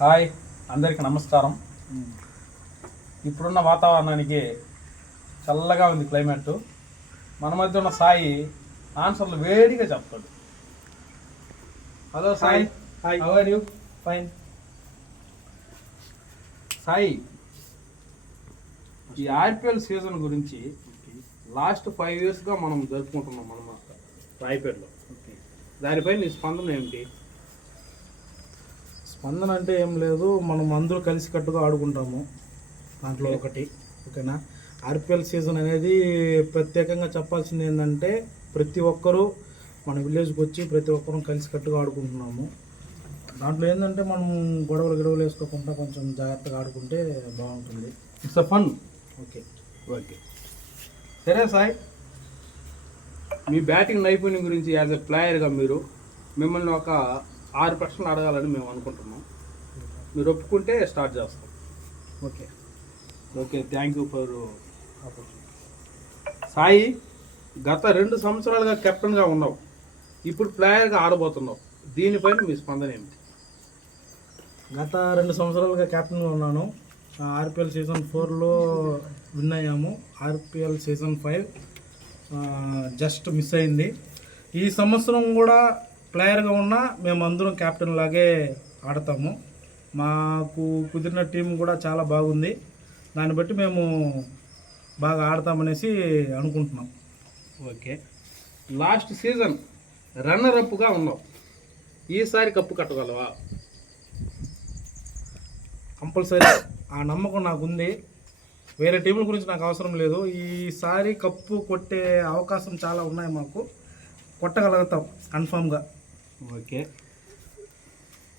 Hi, అందరికీ నమస్కారం. ఇప్పుడున్న వాతావరణానికి చల్లగా ఉంది క్లైమేట్. మన మధ్య ఉన్న సాయి ఆన్సర్లు వేడిగా చెప్తాడు. Hello Sai. Hi. How are you? Fine. Sai, ఈ ఐపీఎల్ సీజన్ గురించి లాస్ట్ 5 yearsగా మనం జరుపుకుంటున్నాం అన్నమాట రాయపేటలో. దానిపై నీ స్పందన ఏమిటి? స్పందన అంటే ఏం లేదు, మనం అందరూ కలిసికట్టుగా ఆడుకుంటాము దాంట్లో ఒకటి. ఓకేనా? ఆర్పిఎల్ సీజన్ అనేది ప్రత్యేకంగా చెప్పాల్సింది ఏంటంటే ప్రతి ఒక్కరూ మన విలేజ్కి వచ్చి ప్రతి ఒక్కరూ కలిసికట్టుగా ఆడుకుంటున్నాము. దాంట్లో ఏంటంటే మనం గొడవలు వేసుకోకుండా కొంచెం జాగ్రత్తగా ఆడుకుంటే బాగుంటుంది. It's a fun. ఓకే. సరే సాయి, మీ బ్యాటింగ్ నైపుణ్యం గురించి యాజ్ ఎ ప్లేయర్గా మిమ్మల్ని ఒక 6 ప్రశ్నలు అడగాలని మేము అనుకుంటున్నాం. మీరు ఒప్పుకుంటే స్టార్ట్ చేస్తాం. Okay, thank you for opportunity. Sai, గత 2 సంవత్సరాలుగా కెప్టెన్గా ఉన్నావు, ఇప్పుడు ప్లేయర్గా ఆడబోతున్నావు. దీనిపైన మీ స్పందన ఏమిటి? గత 2 సంవత్సరాలుగా కెప్టెన్గా ఉన్నాను. ఆర్పిఎల్ సీజన్ 4లో విన్ అయ్యాము. ఆర్పిఎల్ సీజన్ 5 జస్ట్ మిస్ అయింది. ఈ సంవత్సరం కూడా ప్లేయర్గా ఉన్నా మేము అందరం కెప్టెన్ లాగే ఆడతాము. మాకు కుదిరిన టీం కూడా చాలా బాగుంది. దాన్ని బట్టి మేము బాగా ఆడతామనేసి అనుకుంటున్నాం. ఓకే, లాస్ట్ సీజన్ రన్నర్ అప్గా ఉన్నావు, ఈసారి కప్పు కట్టగలవా? కంపల్సరీ ఆ నమ్మకం నాకుంది. వేరే టీముల గురించి నాకు అవసరం లేదు. ఈసారి కప్పు కొట్టే అవకాశం చాలా ఉన్నాయి మాకు. కొట్టగలుగుతాం కన్ఫామ్గా. ఓకే,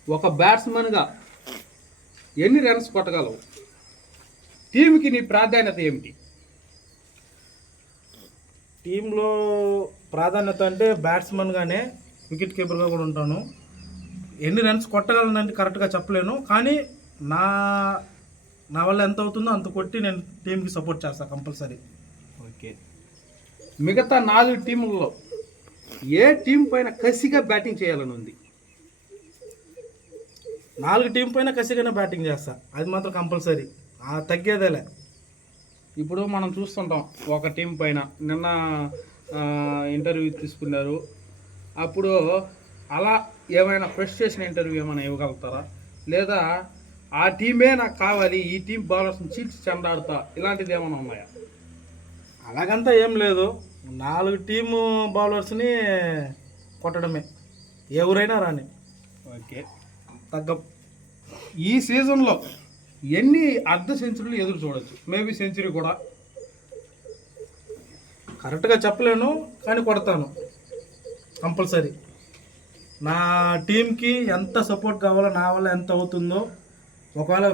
ఒక బ్యాట్స్మెన్గా ఎన్ని రన్స్ కొట్టగలవు? టీంకి నీ ప్రాధాన్యత ఏమిటి? టీంలో ప్రాధాన్యత అంటే బ్యాట్స్మెన్గానే వికెట్ కీపర్గా కూడా ఉంటాను. ఎన్ని రన్స్ కొట్టగలనంటే కరెక్ట్గా చెప్పలేను, కానీ నా వల్ల ఎంత అవుతుందో అంత కొట్టి నేను టీంకి సపోర్ట్ చేస్తాను కంపల్సరీ. ఓకే, మిగతా 4 టీముల్లో ఏ టీం పైన కసిగా బ్యాటింగ్ చేయాలని ఉంది? 4 టీం పైన కసిగానే బ్యాటింగ్ చేస్తా, అది మాత్రం కంపల్సరీ. తగ్గేదేలే. ఇప్పుడు మనం చూస్తుంటాం ఒక టీం పైన నిన్న ఇంటర్వ్యూ తీసుకున్నారు. అప్పుడు అలా ఏమైనా ఫ్రస్ట్రేషన్ ఇంటర్వ్యూ ఏమైనా ఇవ్వగలుగుతారా? లేదా ఆ టీమే నాకు కావాలి, ఈ టీం బౌలర్స్ని చీల్చి చెండాడుతా, ఇలాంటిది ఏమైనా ఉన్నాయా? అలాగంతా ఏం లేదు. 4 టీము బౌలర్స్ని కొట్టడమే, ఎవరైనా రాని. ఓకే, తగ్గ. ఈ సీజన్లో ఎన్ని అర్ధ సెంచరీలు ఎదురు చూడొచ్చు? మేబీ సెంచరీ కూడా. కరెక్ట్గా చెప్పలేను, కానీ కొడతాను కంపల్సరీ. నా టీంకి ఎంత సపోర్ట్ కావాలో, నా వల్ల ఎంత అవుతుందో, ఒకవేళ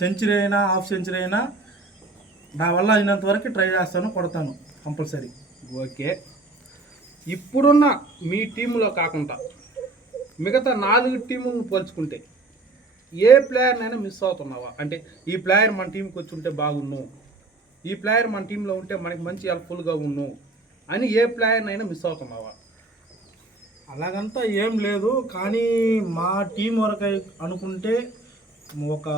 సెంచరీ అయినా హాఫ్ సెంచరీ అయినా నా వల్ల అయినంత వరకు ట్రై చేస్తాను, కొడతాను కంపల్సరీ. ఓకే, ఇప్పుడున్న మీ టీంలో కాకుండా మిగతా 4 టీములను పోల్చుకుంటే ఏ ప్లేయర్నైనా మిస్ అవుతున్నావా? అంటే ఈ ప్లేయర్ మన టీంకి వచ్చి ఉంటే బాగున్ను, ఈ ప్లేయర్ మన టీంలో ఉంటే మనకి మంచి హెల్ప్ఫుల్గా ఉన్ను అని ఏ ప్లేయర్నైనా మిస్ అవుతున్నావా? అలాగంతా ఏం లేదు, కానీ మా టీం వరకు అనుకుంటే ఒక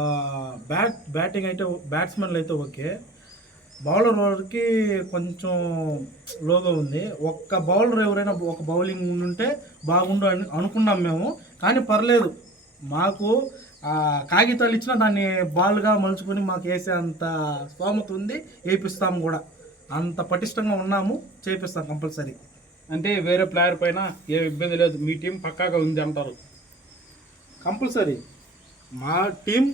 బ్యాటింగ్ అయితే బ్యాట్స్మెన్లు అయితే ఓకే, బౌలర్ వరకు కొంచెం లోగా ఉంది. ఒక్క బౌలర్ ఎవరైనా ఒక బౌలింగ్ ఉంటే బాగుండు అని అనుకున్నాం మేము, కానీ పర్లేదు. మాకు కాగితాలు ఇచ్చినా దాన్ని బాల్గా మలుచుకొని మాకు వేసే అంత స్తోమత ఉంది, వేయిస్తాము కూడా. అంత పటిష్టంగా ఉన్నాము, చేపిస్తాం కంపల్సరీ. అంటే వేరే ప్లేయర్ పైన ఏ ఇబ్బంది లేదు, మీ టీం పక్కాగా ఉంది అంటారు? కంపల్సరీ మా టీం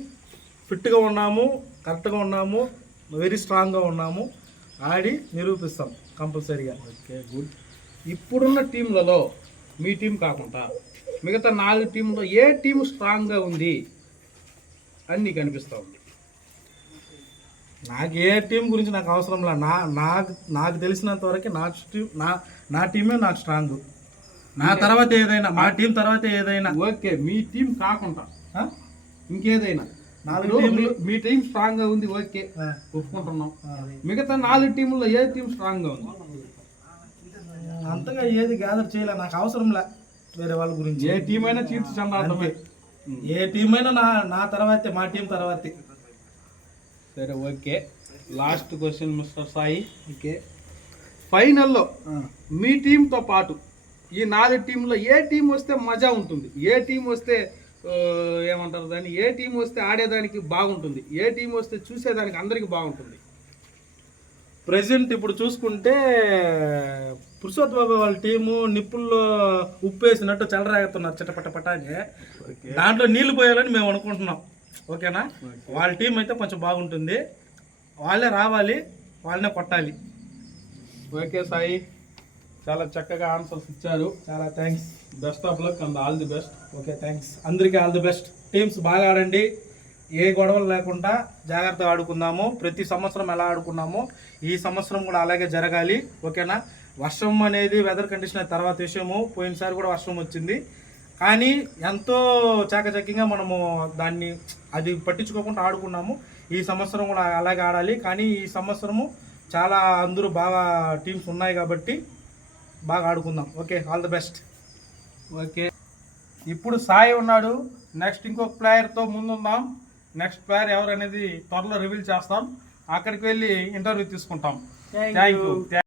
ఫిట్గా ఉన్నాము, కరెక్ట్గా ఉన్నాము, వెరీ స్ట్రాంగ్గా ఉన్నాము, ఆడి నిరూపిస్తాం కంపల్సరీగా. Okay, good. ఇప్పుడున్న టీంలలో మీ టీం కాకుండా మిగతా 4 టీంలో ఏ టీం స్ట్రాంగ్గా ఉంది అని నీకు అనిపిస్తూ ఉంది? నాకు ఏ టీం గురించి నాకు అవసరం లే. నాకు తెలిసినంత వరకు నా టీమే నాకు స్ట్రాంగ్. నా తర్వాత ఏదైనా, మా టీం తర్వాత ఏదైనా. ఓకే, మీ టీం కాకుండా ఇంకేదైనా మీ టీం స్ట్రాంగ్ గా ఉంది, ఓకే ఒప్పుకుంటున్నాం. మిగతా 4 టీముల్లో ఏ టీం స్ట్రాంగ్ గా ఉంది? అంతగా ఏది గ్యాదర్ చేయలే, నాకు అవసరం లే వేరే వాళ్ళ గురించి. ఏ టీం అయినా చీల్చి చెందాడమే. ఏ టీం అయినా నా తర్వాతే, మా టీం తర్వాతే. సరే okay, last question mister Sai. Okay, ఫైనల్లో మీ టీంతో పాటు ఈ 4 టీంలో ఏ టీం వస్తే మజా ఉంటుంది, ఏ టీం వస్తే ఏమంటారు దాన్ని, ఏ టీం వస్తే ఆడేదానికి బాగుంటుంది, ఏ టీం వస్తే చూసేదానికి అందరికి బాగుంటుంది? ప్రెసెంట్ ఇప్పుడు చూసుకుంటే పురుషోత్ బాబు వాళ్ళ టీము నిప్పుల్లో ఉప్పు వేసినట్టు చెలరేగుతున్నారు చిటపటపట అని. దాంట్లో నీళ్లు పోయాలని మేము అనుకుంటున్నాం. ఓకేనా, వాళ్ళ టీం అయితే కొంచెం బాగుంటుంది, వాళ్ళే రావాలి, వాళ్ళనే కొట్టాలి. ఓకే సాయి, చాలా చక్కగా ఆన్సర్స్ ఇచ్చారు. చాలా thanks. Best of luck and all the best. Okay, thanks. అందరికీ ఆల్ ది బెస్ట్. టీమ్స్ బాగా ఆడండి, ఏ గొడవలు లేకుండా జాగ్రత్తగా ఆడుకుందాము. ప్రతి సంవత్సరం ఎలా ఆడుకున్నామో ఈ సంవత్సరం కూడా అలాగే జరగాలి. ఓకేనా, వర్షం అనేది వెదర్ కండిషన్ తర్వాత విషయము. పోయినసారి కూడా వర్షం వచ్చింది, కానీ ఎంతో చాకచక్యంగా మనము దాన్ని అది పట్టించుకోకుండా ఆడుకున్నాము. ఈ సంవత్సరం కూడా అలాగే ఆడాలి, కానీ ఈ సంవత్సరము చాలా అందరూ బాగా టీమ్స్ ఉన్నాయి కాబట్టి బాగా ఆడుకుందాం. Okay, all the best. Okay, ఇప్పుడు సాయి ఉన్నాడు, నెక్స్ట్ ఇంకొక ప్లేయర్తో ముందుందాం. నెక్స్ట్ ప్లేయర్ ఎవరు అనేది త్వరలో రివీల్ చేస్తాం, అక్కడికి వెళ్ళి ఇంటర్వ్యూ తీసుకుంటాం. Thank you.